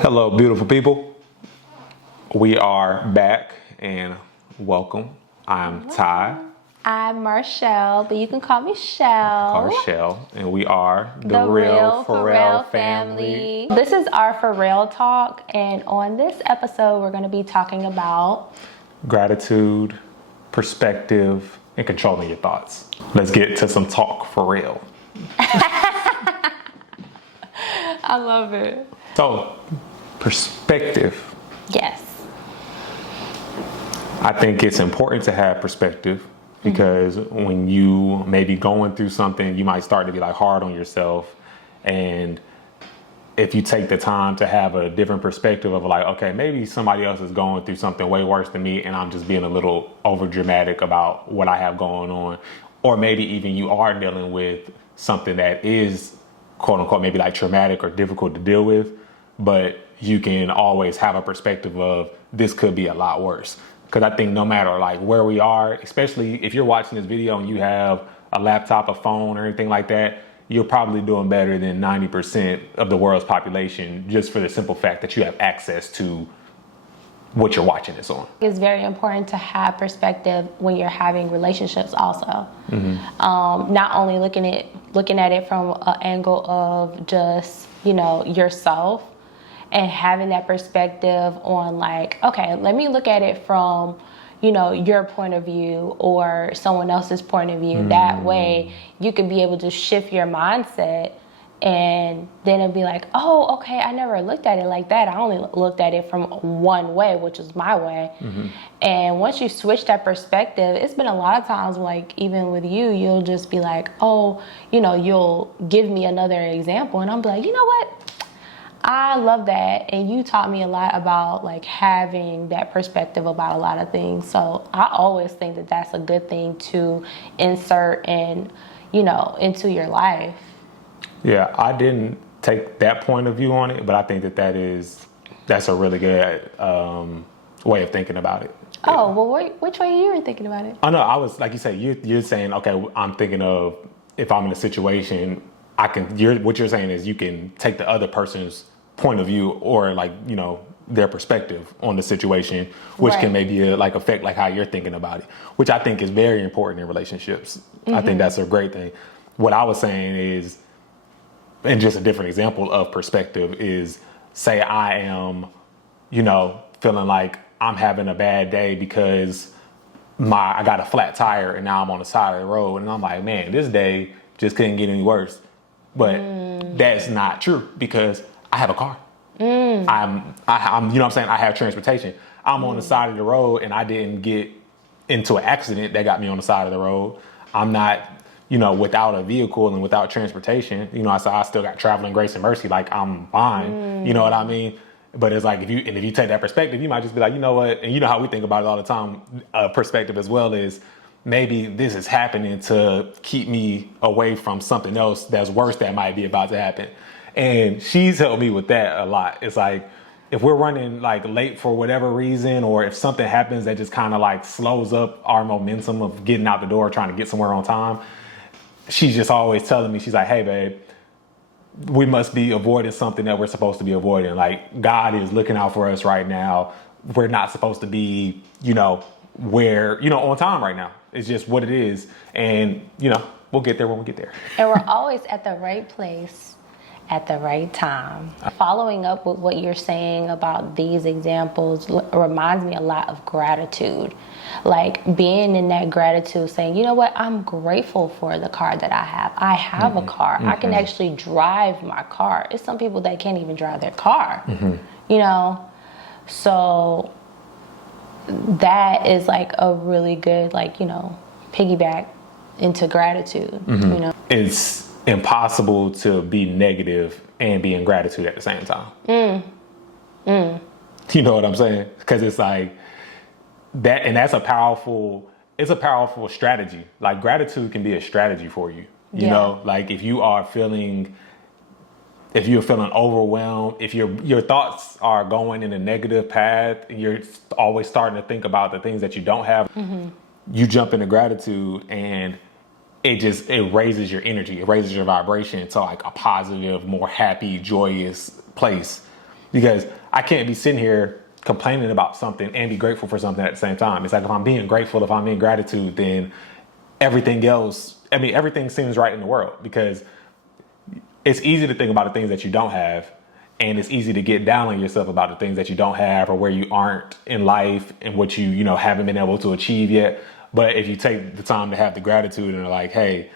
Hello, beautiful people. We are back and welcome. I'm Ty. I'm Marshall, but you can call me Call Shell. her Shell, and we are The real Ferrell family. This is our Ferrell talk, and on this episode, we're going to be talking about Gratitude, perspective, and controlling your thoughts. Let's get to some talk for real. I love it. So, perspective. Yes. I think it's important to have perspective because when you may be going through something, you might start to be like hard on yourself. And if you take the time to have a different perspective of like, okay, maybe somebody else is going through something way worse than me and I'm just being a little over dramatic about what I have going on. Or maybe even you are dealing with something that is quote unquote maybe like traumatic or difficult to deal with, but you can always have a perspective of this could be a lot worse. Because I think no matter like where we are, especially if you're watching this video and you have a laptop, a phone, or anything like that, you're probably doing better than 90% of the world's population just for the simple fact that you have access to what you're watching this on. It's very important to have perspective when you're having relationships also. Not only looking at it from an angle of just, yourself, and having that perspective on like, okay, let me look at it from, your point of view or someone else's point of view. That way you can be able to shift your mindset and then it'll be like, oh, okay, I never looked at it like that. I only looked at it from one way, which is my way. And once you switch that perspective, it's been a lot of times, like even with you, you'll just be like, oh, you'll give me another example. And I'm like, you know what? I love that. And you taught me a lot about like having that perspective about a lot of things. So I always think that that's a good thing to insert and, into your life. Yeah, I didn't take that point of view on it, but I think that's a really good way of thinking about it. Oh, well, which way you were thinking about it? Oh no, I was like you said. You're saying okay. I'm thinking of if I'm in a situation, what you're saying is you can take the other person's point of view or like their perspective on the situation, which can maybe like affect like how you're thinking about it, which I think is very important in relationships. I think that's a great thing. What I was saying is, and just a different example of perspective is, say I am, feeling like I'm having a bad day because I got a flat tire and now I'm on the side of the road and I'm like, man, this day just couldn't get any worse. But that's not true because I have a car. I'm, you know what I'm saying? I have transportation. I'm on the side of the road and I didn't get into an accident that got me on the side of the road. I'm not, without a vehicle and without transportation, I still got traveling grace and mercy. Like I'm fine. You know what I mean? But it's like, if you take that perspective, you might just be like, you know what? And you know how we think about it all the time. Perspective as well is maybe this is happening to keep me away from something else that's worse that might be about to happen. And she's helped me with that a lot. It's like, if we're running like late for whatever reason, or if something happens that just kind of like slows up our momentum of getting out the door, trying to get somewhere on time, she's just always telling me, she's like, hey babe, we must be avoiding something that we're supposed to be avoiding. Like God is looking out for us right now. We're not supposed to be, on time right now. It's just what it is. And, we'll get there when we get there. And we're always at the right place at the right time. Following up with what you're saying about these examples reminds me a lot of gratitude. Like being in that gratitude, saying, you know what, I'm grateful for the car that I have. I have a car. I can actually drive my car. It's some people that can't even drive their car, So that is like a really good, piggyback into gratitude, It's impossible to be negative and be in gratitude at the same time. You know what I'm saying? Because it's like that, and that's a powerful strategy. Like gratitude can be a strategy for you. You know, like if you're feeling overwhelmed, if your thoughts are going in a negative path, and you're always starting to think about the things that you don't have, you jump into gratitude and it raises your energy. It raises your vibration to like a positive, more happy, joyous place. Because I can't be sitting here complaining about something and be grateful for something at the same time. It's like if I'm being grateful, if I'm in gratitude, then everything else, everything seems right in the world, because it's easy to think about the things that you don't have, and it's easy to get down on yourself about the things that you don't have or where you aren't in life and what you haven't been able to achieve yet. But if you take the time to have the gratitude and are like, hey,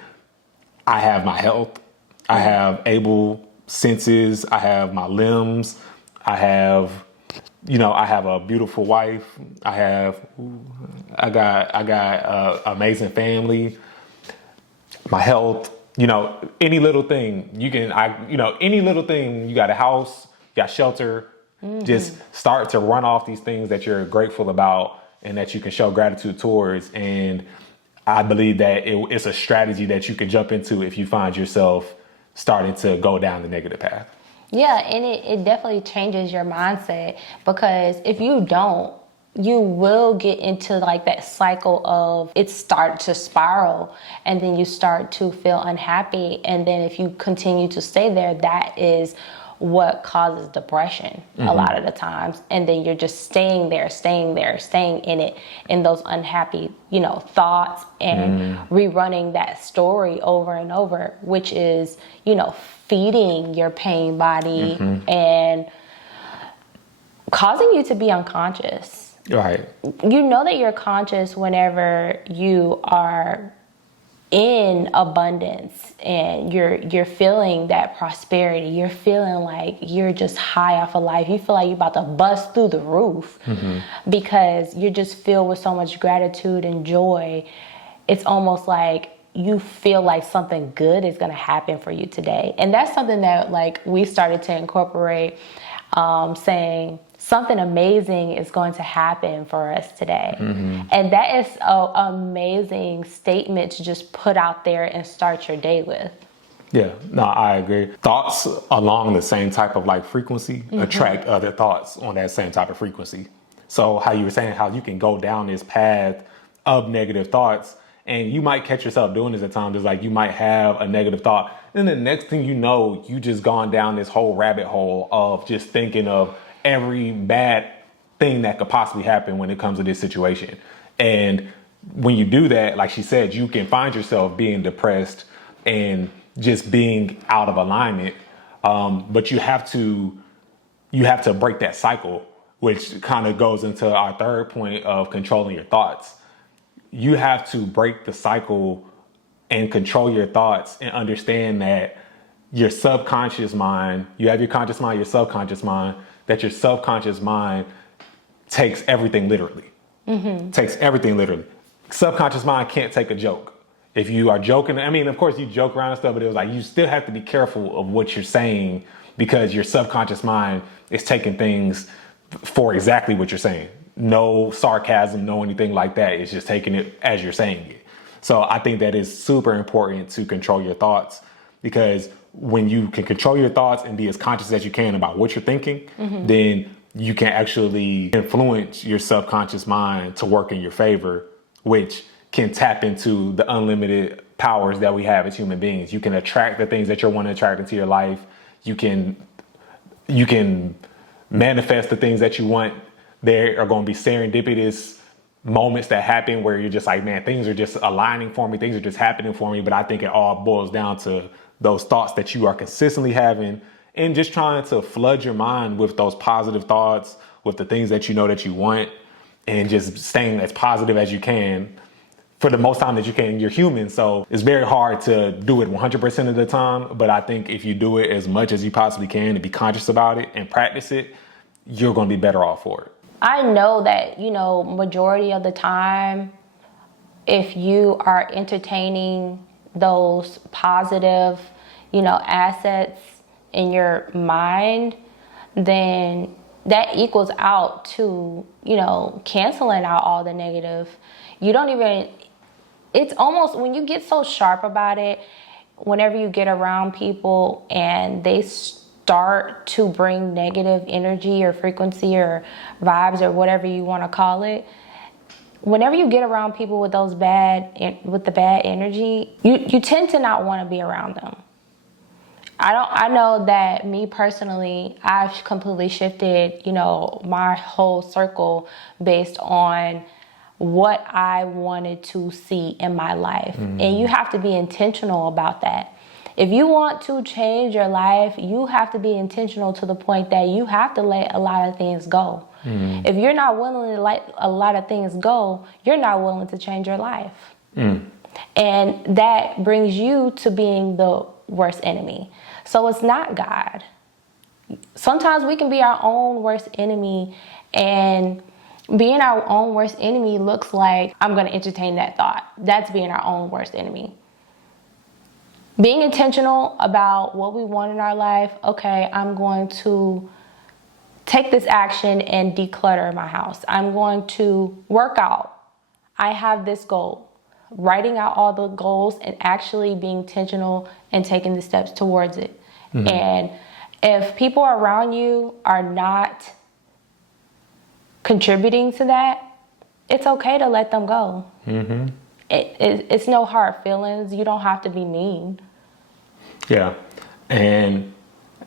I have my health, I have able senses, I have my limbs, I have a beautiful wife, I got amazing family, my health, any little thing any little thing, you got a house, you got shelter, just start to run off these things that you're grateful about and that you can show gratitude towards. And I believe that it's a strategy that you can jump into if you find yourself starting to go down the negative path. Yeah, and it definitely changes your mindset, because if you don't, you will get into like that cycle of it start to spiral, and then you start to feel unhappy. And then if you continue to stay there, that is what causes depression a lot of the times. And then you're just staying in it, in those unhappy, thoughts, and rerunning that story over and over, which is, feeding your pain body and causing you to be unconscious. Right. You know that you're conscious whenever you are in abundance and you're feeling that prosperity. You're feeling like you're just high off of life. You feel like you're about to bust through the roof because you're just filled with so much gratitude and joy. It's almost like you feel like something good is going to happen for you today. And that's something that we started to incorporate, saying something amazing is going to happen for us today. And that is an amazing statement to just put out there and start your day with. Yeah, no, I agree. Thoughts along the same type of frequency attract other thoughts on that same type of frequency. So how you were saying how you can go down this path of negative thoughts, and you might catch yourself doing this at times. Is like you might have a negative thought, and the next thing you know, you just gone down this whole rabbit hole of just thinking of every bad thing that could possibly happen when it comes to this situation. And when you do that, like she said, you can find yourself being depressed and just being out of alignment. But you have to break that cycle, which kind of goes into our third point of controlling your thoughts. You have to break the cycle and control your thoughts and understand that your subconscious mind, you have your conscious mind, your subconscious mind, that your subconscious mind takes everything literally. Takes everything literally. Subconscious mind can't take a joke. If you are joking, of course you joke around and stuff, but it was like you still have to be careful of what you're saying, because your subconscious mind is taking things for exactly what you're saying. No sarcasm, no anything like that. It's just taking it as you're saying it. So I think that is super important to control your thoughts, because when you can control your thoughts and be as conscious as you can about what you're thinking, then you can actually influence your subconscious mind to work in your favor, which can tap into the unlimited powers that we have as human beings. You can attract the things that you want to attract into your life. You can manifest the things that you want. There are going to be serendipitous moments that happen where you're just like, man, things are just aligning for me. Things are just happening for me. But I think it all boils down to those thoughts that you are consistently having, and just trying to flood your mind with those positive thoughts, with the things that you know that you want, and just staying as positive as you can for the most time that you can. You're human, so it's very hard to do it 100% of the time. But I think if you do it as much as you possibly can and be conscious about it and practice it, you're going to be better off for it. I know that, majority of the time, if you are entertaining those positive, assets in your mind, then that equals out to, canceling out all the negative. It's almost when you get so sharp about it, whenever you get around people and they start to bring negative energy or frequency or vibes or whatever you want to call it, whenever you get around people with the bad energy, you tend to not want to be around them. I know that me personally, I've completely shifted, my whole circle based on what I wanted to see in my life. And you have to be intentional about that. If you want to change your life, you have to be intentional to the point that you have to let a lot of things go. If you're not willing to let a lot of things go, you're not willing to change your life. And that brings you to being the worst enemy. So it's not God. Sometimes we can be our own worst enemy, and being our own worst enemy looks like, I'm going to entertain that thought. That's being our own worst enemy. Being intentional about what we want in our life. Okay, I'm going to take this action and declutter my house. I'm going to work out. I have this goal. Writing out all the goals and actually being intentional and taking the steps towards it. And if people around you are not contributing to that, it's okay to let them go. It's no hard feelings. You don't have to be mean. Yeah. And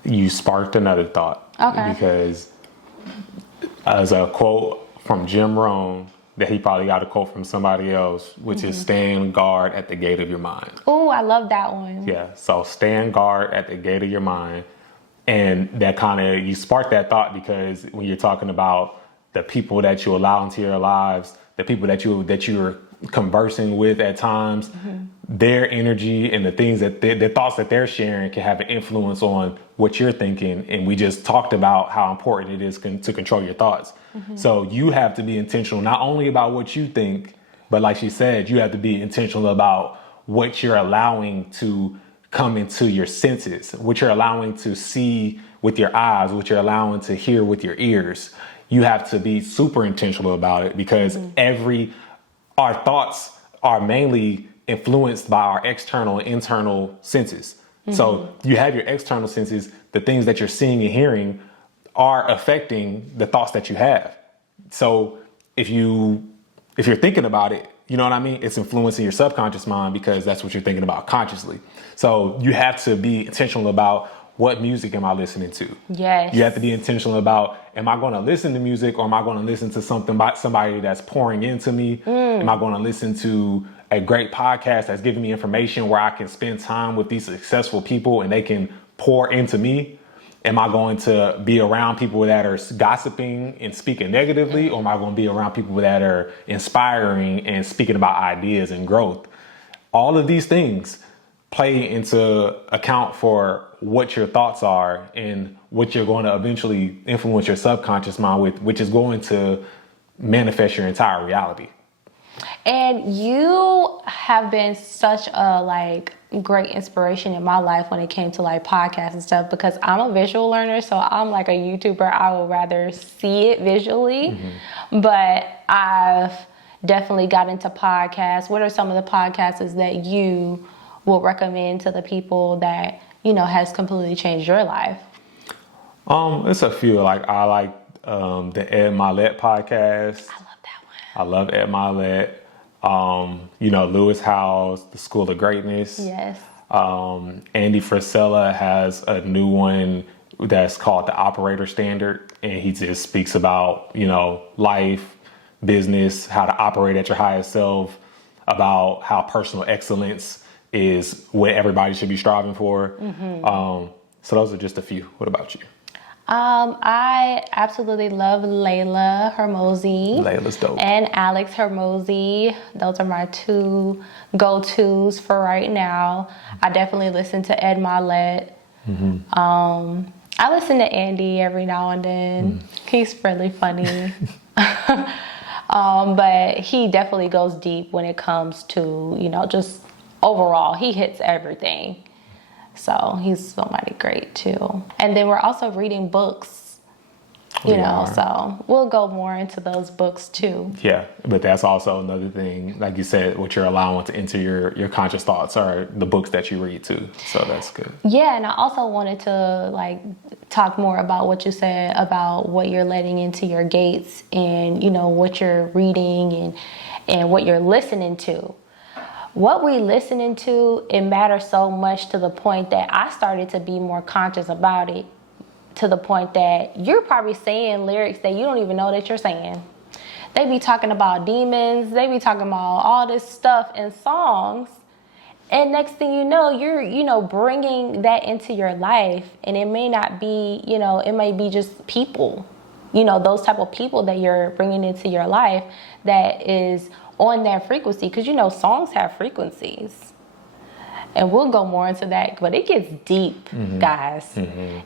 you sparked another thought. Okay. Because as a quote from Jim Rohn, that he probably got a quote from somebody else, which is stand guard at the gate of your mind. Oh, I love that one. Yeah, so stand guard at the gate of your mind. And that kind of, you spark that thought because when you're talking about the people that you allow into your lives, the people that you're conversing with at times, their energy and the things that the thoughts that they're sharing can have an influence on what you're thinking. And we just talked about how important it is to control your thoughts. So you have to be intentional, not only about what you think, but like she said, you have to be intentional about what you're allowing to come into your senses, what you're allowing to see with your eyes, what you're allowing to hear with your ears. You have to be super intentional about it because our thoughts are mainly influenced by our external and internal senses. So you have your external senses, the things that you're seeing and hearing are affecting the thoughts that you have. So if you're thinking about it, you know what I mean? It's influencing your subconscious mind because that's what you're thinking about consciously. So you have to be intentional about what music am I listening to? Yes. You have to be intentional about, am I going to listen to music or am I going to listen to something about somebody that's pouring into me? Am I going to listen to a great podcast that's giving me information where I can spend time with these successful people and they can pour into me? Am I going to be around people that are gossiping and speaking negatively, or am I going to be around people that are inspiring and speaking about ideas and growth? All of these things play into account for what your thoughts are and what you're going to eventually influence your subconscious mind with, which is going to manifest your entire reality. And you have been such a great inspiration in my life when it came to podcasts and stuff, because I'm a visual learner, so I'm like a YouTuber. I would rather see it visually, but I've definitely got into podcasts. What are some of the podcasts that you will recommend to the people that, has completely changed your life? It's a few. I like the Ed Mylett podcast. I love that one. I love Ed Mylett. Lewis Howes, The School of Greatness. Yes. Andy Frisella has a new one that's called The Operator Standard, and he just speaks about, life, business, how to operate at your highest self, about how personal excellence is what everybody should be striving for. So those are just a few. What about you? I absolutely love Layla Hermosi. Layla's dope. And Alex Hermosi. Those are my two go-tos for right now. I definitely listen to Ed Mylett. I listen to Andy every now and then. He's really funny. But he definitely goes deep when it comes to, just overall. He hits everything. So he's somebody great too. And then we're also reading books, so we'll go more into those books too. Yeah, but that's also another thing, like you said, what you're allowing to enter your conscious thoughts are the books that you read too. So that's good. Yeah, and I also wanted to talk more about what you said about what you're letting into your gates and, what you're reading and what you're listening to. what we listening to, it matters so much to the point that I started to be more conscious about it, to the point that you're probably saying lyrics that you don't even know that you're saying. They be talking about demons, they be talking about all this stuff in songs, and next thing you know, you're bringing that into your life, and it may not be, it may be just people, those type of people that you're bringing into your life that is on that frequency, because songs have frequencies, and we'll go more into that, but it gets deep, guys.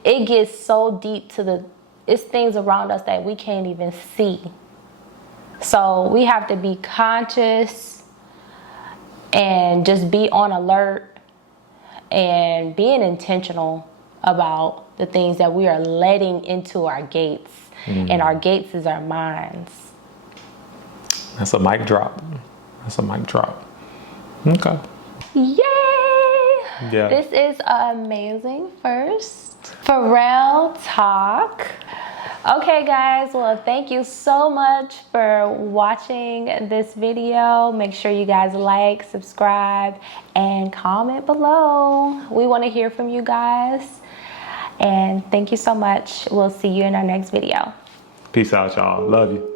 It gets so deep it's things around us that we can't even see. So we have to be conscious and just be on alert and being intentional about the things that we are letting into our gates. And our gates is our minds. That's a mic drop. Okay. Yay! Yeah. This is amazing first Ferrell talk. Okay, guys, well, thank you so much for watching this video. Make sure you guys like, subscribe, and comment below. We want to hear from you guys. And thank you so much. We'll see you in our next video. Peace out, y'all. Love you.